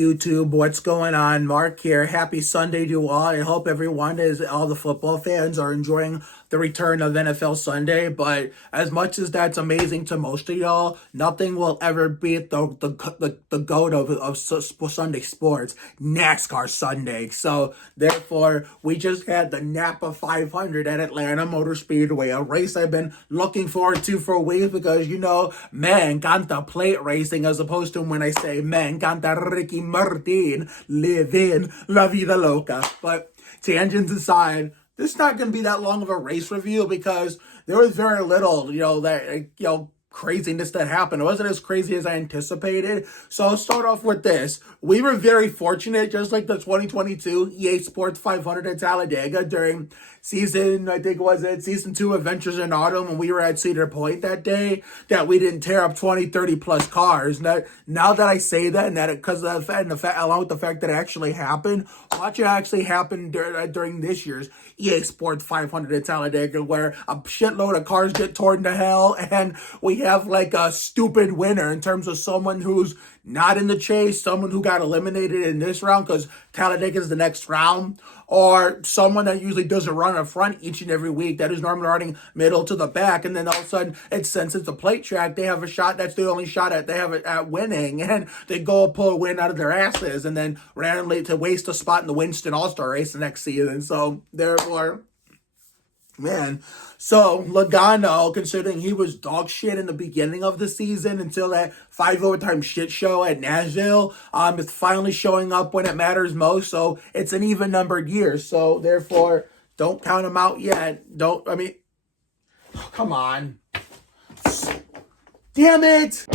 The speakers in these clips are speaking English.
YouTube? What's going on? Mark here. Happy Sunday to all. I hope all the football fans are enjoying the return of NFL Sunday. But as much as that's amazing to most of y'all, nothing will ever beat the goat of Sunday sports, NASCAR Sunday. So therefore, we just had the NAPA 500 at Atlanta Motor Speedway, a race I've been looking forward to for weeks because, me encanta plate racing as opposed to when I say me encanta Ricky Martin, living la vida loca. But tangents aside, this is not going to be that long of a race review because there was very little, craziness that happened. It wasn't as crazy as I anticipated. So I'll start off with this. We were very fortunate, just like the 2022 EA Sports 500 at Talladega during season 2 Adventures in Autumn, when we were at Cedar Point that day, that we didn't tear up 20, 30 plus cars. Now that I say that, and that because of the fact, along with the fact that it actually happened, watch it actually happen during this year's EA Sports 500 at Talladega, where a shitload of cars get torn to hell, and we have like a stupid winner in terms of someone who's not in the chase, someone who got eliminated in this round because Talladega is the next round, or someone that usually doesn't run up front each and every week, that is normally running middle to the back, and then all of a sudden, since it's a plate track, they have a shot that's the only shot they have at winning, and they go pull a win out of their asses, and then randomly to waste a spot in the Winston All-Star race the next season. So therefore, so Logano, considering he was dog shit in the beginning of the season until that 5 overtime shit show at Nashville, is finally showing up when it matters most. So it's an even numbered year. So therefore, don't count him out yet. Come on. Damn it.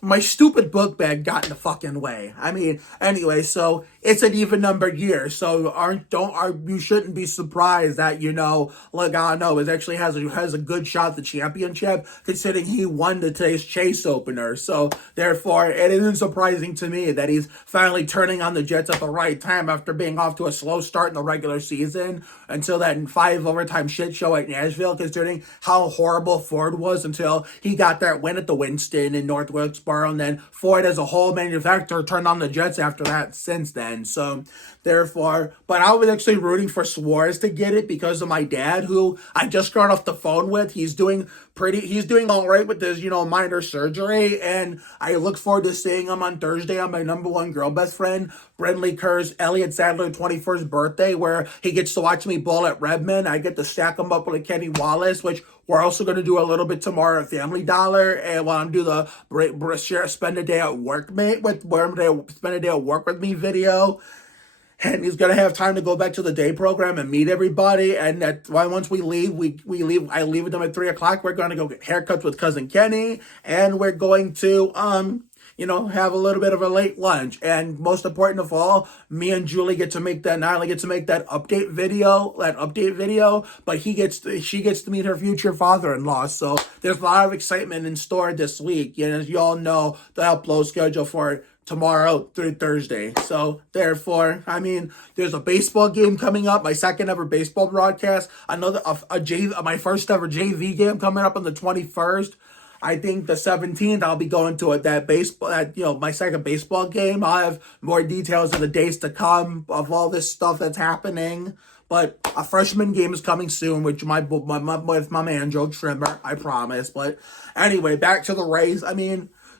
My stupid book bag got in the fucking way. Anyway, so it's an even numbered year. So you shouldn't be surprised that, Logano actually has a good shot at the championship, considering he won today's chase opener. So therefore, it isn't surprising to me that he's finally turning on the Jets at the right time after being off to a slow start in the regular season until that 5 overtime shit show at Nashville, considering how horrible Ford was until he got that win at the Winston in North Wilkesboro. And then Ford as a whole manufacturer turned on the Jets after that since then. So therefore, but I was actually rooting for Suarez to get it because of my dad, who I just got off the phone with. He's doing all right with his, minor surgery. And I look forward to seeing him on Thursday on my number one girl best friend, Brindley Kerr's Elliott Sadler 21st birthday, where he gets to watch me bowl at Redmond. I get to stack him up with Kenny Wallace, which we're also going to do a little bit tomorrow at Family Dollar, and while I'm do the spend a day at work with me video. And he's gonna have time to go back to the day program and meet everybody. And once we leave, I leave with them at 3:00. We're gonna go get haircuts with cousin Kenny, and we're going to have a little bit of a late lunch. And most important of all, me and Julie get to make that, not only get to make that update video, but she gets to meet her future father-in-law. So there's a lot of excitement in store this week. And as you all know, the upload schedule for tomorrow through Thursday. So therefore, there's a baseball game coming up, my second ever baseball broadcast, my first ever JV game coming up on the 21st. I think the 17th, I'll be going to my second baseball game. I'll have more details of the days to come of all this stuff that's happening. But a freshman game is coming soon, with my man, Joe Trimmer, I promise. But anyway, back to the race.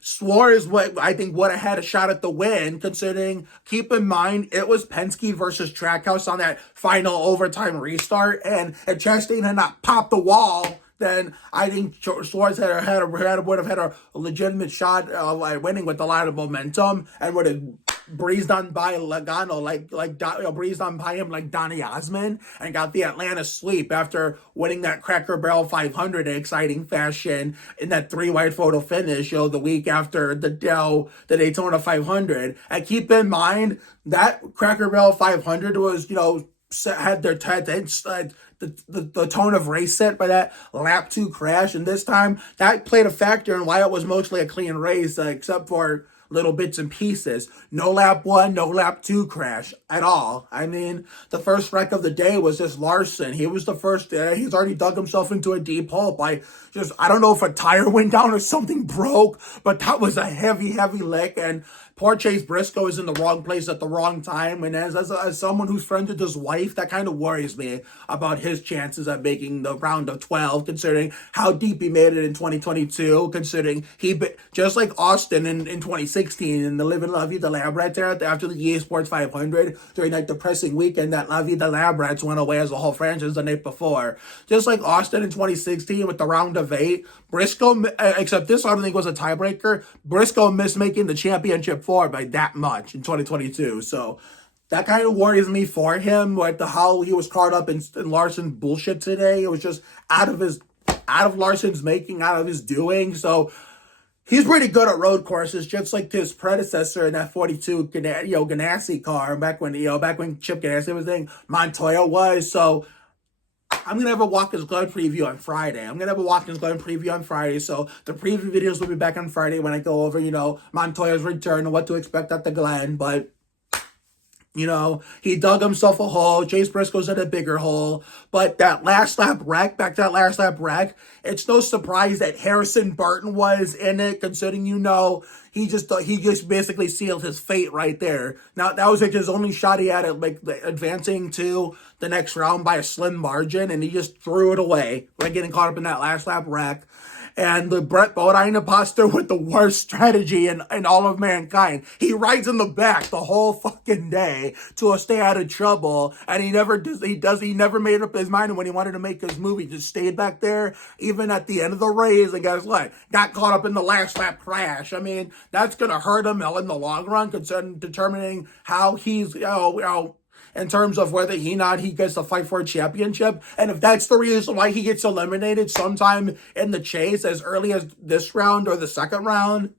Suarez, I think, would have had a shot at the win, considering, keep in mind, it was Penske versus Trackhouse on that final overtime restart. And if Chastain had not popped the wall, then I think Suarez would have had a legitimate shot at winning with a lot of momentum, and would have breezed on by Logano, breezed on by him like Donny Osmond, and got the Atlanta sweep after winning that Cracker Barrel 500 in exciting fashion in that 3-wide photo finish, the week after the Daytona 500. And keep in mind that Cracker Barrel 500 was, had their the tone of race set by that lap 2 crash, and this time that played a factor in why it was mostly a clean race, except for little bits and pieces. No lap 1, no lap 2 crash at all. I mean, the first wreck of the day was just Larson. He was the first. He's already dug himself into a deep hole by I don't know if a tire went down or something broke, but that was a heavy lick. And poor Chase Briscoe is in the wrong place at the wrong time. And as someone who's friends with his wife, that kind of worries me about his chances at making the round of 12, considering how deep he made it in 2022, considering just like Austin in 2016 in the Live and La Vida Lab Rats there after the EA Sports 500 during that depressing weekend that La Vida Lab Rats went away as a whole franchise the night before. Just like Austin in 2016 with the round of 8, Briscoe, except this I don't think was a tiebreaker, Briscoe missed making the championship 4 by that much in 2022. So that kind of worries me for him, like how he was caught up in Larson's bullshit today. It was just out of Larson's making, out of his doing. So he's pretty good at road courses, just like his predecessor in that 42 Ganassi car back when Chip Ganassi was there, Montoya was. So I'm going to have a Watkins Glen preview on Friday. So the preview videos will be back on Friday when I go over, Montoya's return and what to expect at the Glen. But, he dug himself a hole. Chase Briscoe's in a bigger hole. But back to that last lap wreck, it's no surprise that Harrison Burton was in it, considering, he just basically sealed his fate right there. Now, that was his only shot he had at advancing to the next round by a slim margin, and he just threw it away, getting caught up in that last lap wreck. And the Brett Bodine imposter with the worst strategy in all of mankind. He rides in the back the whole fucking day to stay out of trouble, and he never made up his mind when he wanted to make his move. He just stayed back there, even at the end of the race, and guess what? Got caught up in the last lap crash. I mean, that's gonna hurt him in the long run, concerning determining how he's, in terms of whether he gets to fight for a championship. And if that's the reason why he gets eliminated sometime in the chase as early as this round or the second round,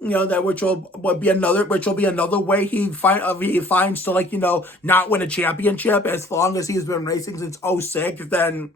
which will be another way he finds to not win a championship as long as he's been racing since 2006, then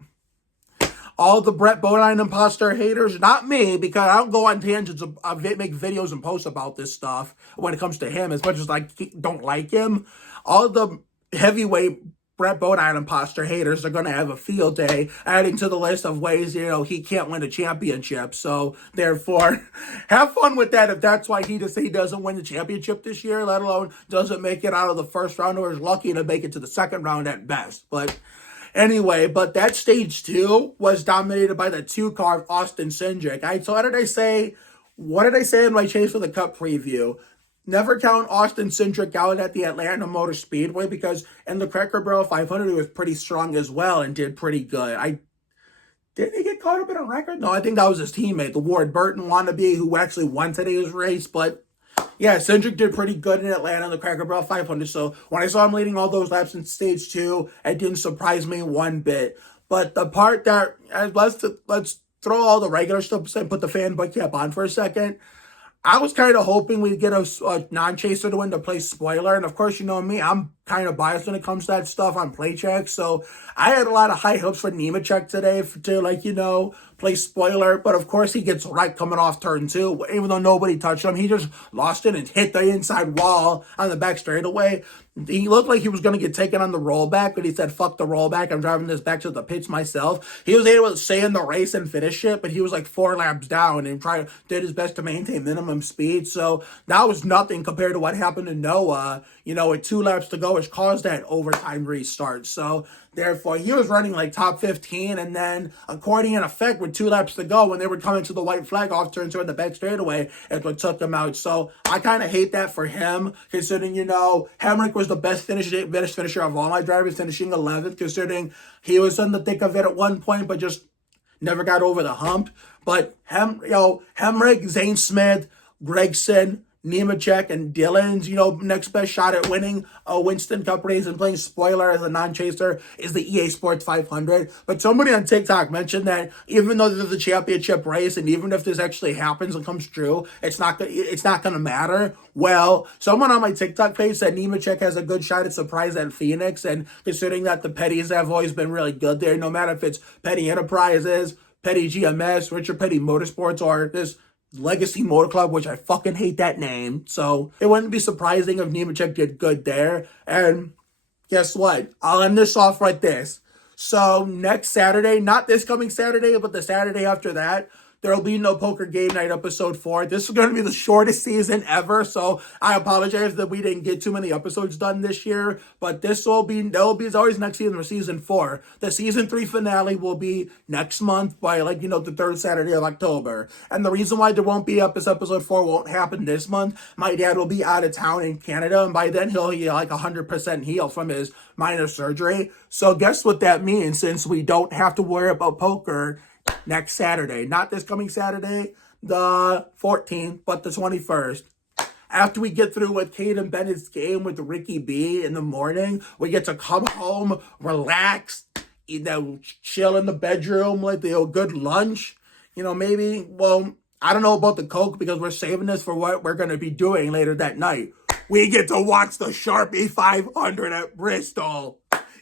all the Brett Bodine imposter haters, not me, because I don't go on tangents, make videos and posts about this stuff when it comes to him, as much as I don't like him. All the heavyweight Brett Bodine imposter haters are going to have a field day, adding to the list of ways, he can't win a championship. So, therefore, have fun with that if that's why he doesn't win the championship this year, let alone doesn't make it out of the first round or is lucky to make it to the second round at best. But anyway, that stage 2 was dominated by the 2-car of Austin Cindric. What did I say in my Chase for the Cup preview? Never count Austin Cindric out at the Atlanta Motor Speedway, because in the Cracker Barrel 500 he was pretty strong as well and did pretty good. Didn't he get caught up in a record? No, I think that was his teammate, the Ward Burton wannabe, who actually won today's race. But yeah, Cindric did pretty good in Atlanta in the Cracker Barrel 500. So when I saw him leading all those laps in stage 2, it didn't surprise me one bit. But the part that let's throw all the regular stuff aside and put the fan book cap on for a second. I was kind of hoping we'd get a non-chaser to win to play spoiler. And of course, you know me, I'm kind of biased when it comes to that stuff on PlayCheck. So I had a lot of high hopes for Nemechek today to play spoiler. But of course, he gets right coming off turn 2. Even though nobody touched him, he just lost it and hit the inside wall on the back straightaway. He looked like he was going to get taken on the rollback, but he said, fuck the rollback, I'm driving this back to the pits myself. He was able to stay in the race and finish it, but he was like 4 laps down and did his best to maintain minimum speed. So that was nothing compared to what happened to Noah, with 2 laps to go, which caused that overtime restart. So therefore, he was running like top 15, and then according in effect with 2 laps to go, when they were coming to the white flag off turn 2 in the back straightaway, it's what took him out. So I kind of hate that for him, considering, Hemrick was the best finisher of all my drivers, finishing 11th, considering he was in the thick of it at one point, but just never got over the hump. But Hemrick, Zane Smith, Gregson, Nemechek and Dylan's, next best shot at winning a Winston Cup race and playing spoiler as a non-chaser is the EA Sports 500. But somebody on TikTok mentioned that even though there's a championship race and even if this actually happens and comes true, it's not going to matter. Well, someone on my TikTok page said Nemechek has a good shot at surprise at Phoenix, and considering that the Petties have always been really good there, no matter if it's Petty Enterprises, Petty GMS, Richard Petty Motorsports, or this Legacy Motor Club, which I fucking hate that name. So it wouldn't be surprising if Nemechek did good there. And guess what? I'll end this off like this. So next Saturday, not this coming Saturday, but the Saturday after that, there will be no Poker Game Night episode 4. This is going to be the shortest season ever, so I apologize that we didn't get too many episodes done this year, but it's always next season for season 4. The season 3 finale will be next month by the third Saturday of October. And the reason why there won't be episode 4 won't happen this month, my dad will be out of town in Canada, and by then he'll be 100% healed from his minor surgery. So guess what that means, since we don't have to worry about poker next Saturday. Not this coming Saturday, the 14th, but the 21st. After we get through with Caden Bennett's game with Ricky B in the morning, we get to come home, relax, chill in the bedroom, a good lunch. Maybe, I don't know about the Coke because we're saving this for what we're going to be doing later that night. We get to watch the Sharpie 500 at Bristol.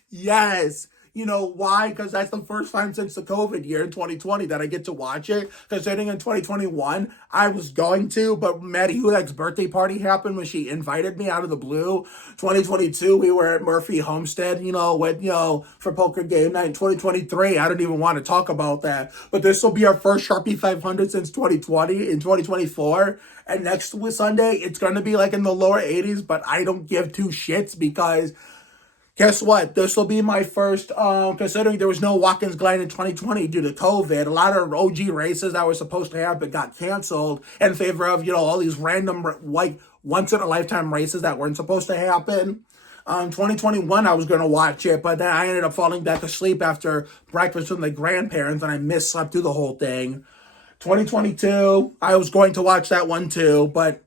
Yes. You know why? Because that's the first time since the COVID year in 2020 that I get to watch it. Considering in 2021, I was going to, but Maddie Hudak's birthday party happened when she invited me out of the blue. 2022, we were at Murphy Homestead, for Poker Game Night. In 2023, I don't even want to talk about that. But this will be our first Sharpie 500 since 2020. In 2024, and next Sunday, it's going to be in the lower 80s, but I don't give two shits because guess what? This will be my first, considering there was no Watkins Glen in 2020 due to COVID. A lot of OG races that were supposed to happen got canceled in favor of, all these random, once-in-a-lifetime races that weren't supposed to happen. 2021, I was going to watch it, but then I ended up falling back asleep after breakfast with my grandparents, and I slept through the whole thing. 2022, I was going to watch that one too, but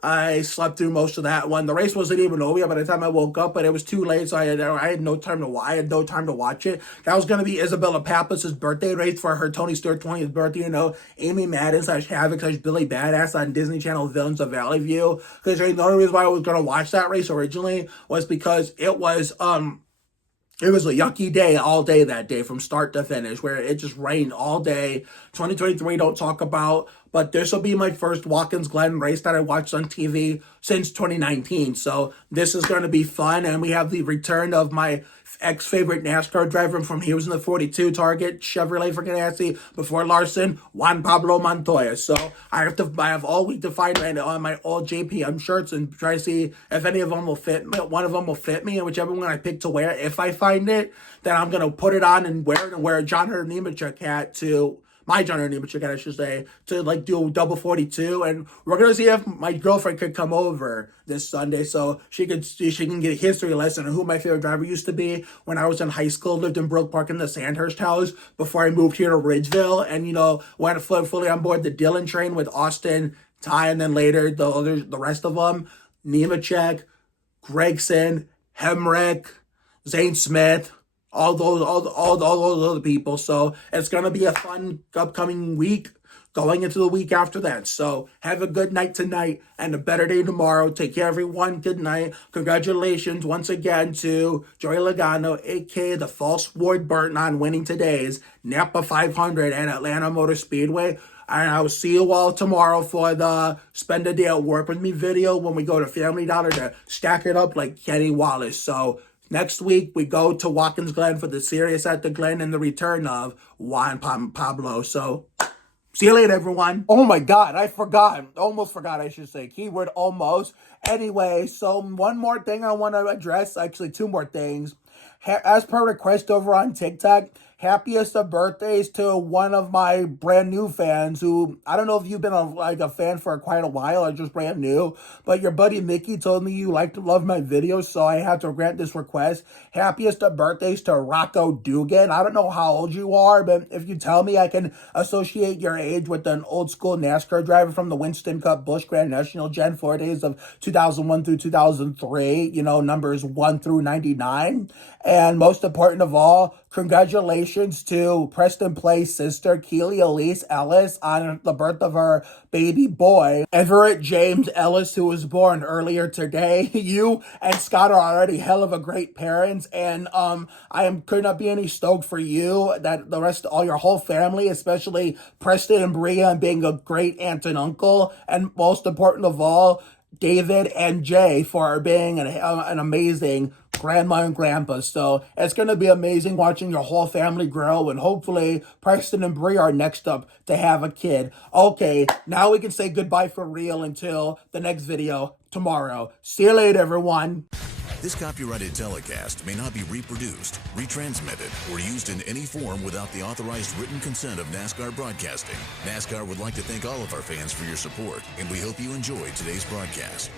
I slept through most of that one. The race wasn't even over yet by the time I woke up, but it was too late, so I had no time to watch it. That was going to be Isabella Pappas' birthday race for her Tony Stewart 20th birthday. Amy Madden / Havoc / Billy Badass on Disney Channel Villains of Valley View. Because the only reason why I was going to watch that race originally was because it was a yucky day all day that day from start to finish where it just rained all day. 2023 don't talk about, but this will be my first Watkins Glen race that I watched on TV since 2019. So this is going to be fun, and we have the return of my ex-favorite NASCAR driver from he was in the 42 Target Chevrolet for Ganassi before Larson, Juan Pablo Montoya. So I have all week to find my old JPM shirts and try to see if any of them will fit me. One of them will fit me, and whichever one I pick to wear, if I find it, then I'm gonna put it on and wear it and wear a John Hunter Nemechek hat to. My John Hunter Nemechek hat, I should say, to do double 42, and we're gonna see if my girlfriend could come over this Sunday so she can get a history lesson on who my favorite driver used to be when I was in high school. Lived in Brook Park in the Sandhurst house before I moved here to Ridgeville, and went fully on board the Dillon train with Austin, Ty, and then later the rest of them: Nemechek, Gregson, Hemrick, Zane Smith. All those other people. So it's going to be a fun upcoming week going into the week after that. So have a good night tonight and a better day tomorrow. Take care, everyone. Good night. Congratulations once again to Joey Logano, a.k.a. the false Ward Burton, on winning today's NAPA 500 at Atlanta Motor Speedway. And I will see you all tomorrow for the Spend a Day at Work With Me video when we go to Family Dollar to stack it up like Kenny Wallace. So next week, we go to Watkins Glen for the Sirius at the Glen and the return of Juan Pablo. So, see you later, everyone. Oh my God, I forgot. Almost forgot, I should say. Keyword almost. Anyway, so one more thing I want to address. Actually, two more things. As per request over on TikTok, happiest of birthdays to one of my brand new fans who, I don't know if you've been a fan for quite a while or just brand new, but your buddy Mickey told me you like to love my videos, so I had to grant this request. Happiest of birthdays to Rocco Dugan. I don't know how old you are, but if you tell me, I can associate your age with an old school NASCAR driver from the Winston Cup Busch Grand National Gen 4 days of 2001 through 2003, numbers 1 through 99. And most important of all, congratulations to Preston Play's sister, Keely Elise Ellis, on the birth of her baby boy, Everett James Ellis, who was born earlier today. You and Scott are already hell of a great parents, and could not be any stoked for you, that the rest, all your whole family, especially Preston and Bria, and being a great aunt and uncle, and most important of all, David and Jay for being an amazing grandma and grandpa. So it's going to be amazing watching your whole family grow, and hopefully Preston and Brie are next up to have a kid. Okay, now we can say goodbye for real until the next video tomorrow. See you later, everyone. This copyrighted telecast may not be reproduced, retransmitted, or used in any form without the authorized written consent of NASCAR Broadcasting. NASCAR would like to thank all of our fans for your support, and we hope you enjoyed today's broadcast.